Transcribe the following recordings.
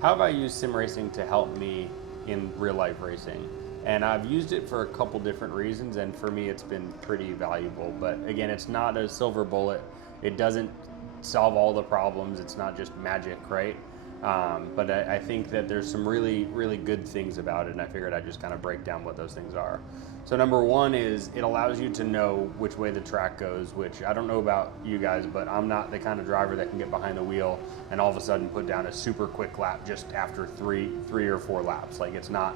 how have I used sim racing to help me in real life racing? And I've used it for a couple different reasons, and for me it's been pretty valuable. But again, it's not a silver bullet. It doesn't solve all the problems. It's not just magic, right? But I think that there's some really, really good things about it, and I figured I'd just kind of break down what those things are. So number one is it allows you to know which way the track goes, which I don't know about you guys, but I'm not the kind of driver that can get behind the wheel and all of a sudden put down a super quick lap just after three or four laps. Like it's not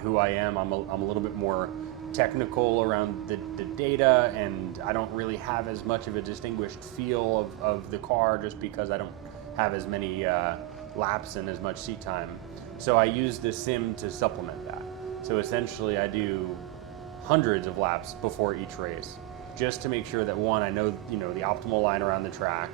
who I am. I'm a little bit more technical around the data, and I don't really have as much of a distinguished feel of the car just because I don't have as many laps and as much seat time. So I use the sim to supplement that. So essentially I do hundreds of laps before each race just to make sure that one, I know the optimal line around the track.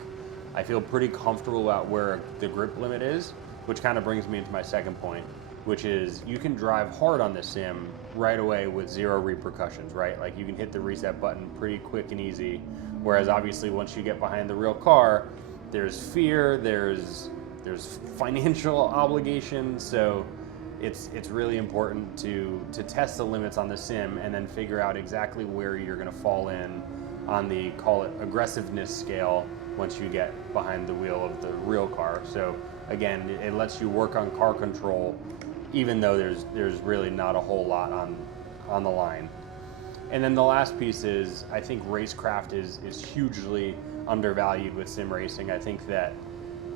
I feel pretty comfortable about where the grip limit is, which kind of brings me into my second point, which is you can drive hard on the sim right away with zero repercussions, right? Like you can hit the reset button pretty quick and easy, whereas obviously once you get behind the real car, there's fear, there's financial obligations, so it's really important to test the limits on the sim and then figure out exactly where you're going to fall in on the, call it, aggressiveness scale once you get behind the wheel of the real car. So again, it lets you work on car control even though there's really not a whole lot on the line. And then the last piece is, I think racecraft is hugely undervalued with sim racing. I think that,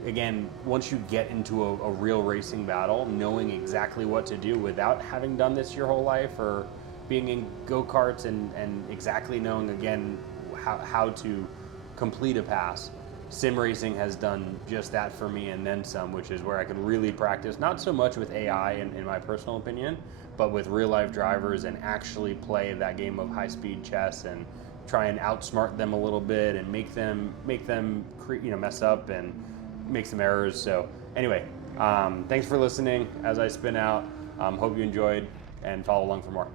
again, once you get into a real racing battle, knowing exactly what to do without having done this your whole life or being in go-karts and exactly knowing, again, how to complete a pass, sim racing has done just that for me and then some, which is where I can really practice, not so much with AI in my personal opinion, but with real life drivers and actually play that game of high speed chess and try and outsmart them a little bit and make them mess up and make some errors. So anyway, thanks for listening as I spin out. Hope you enjoyed, and follow along for more.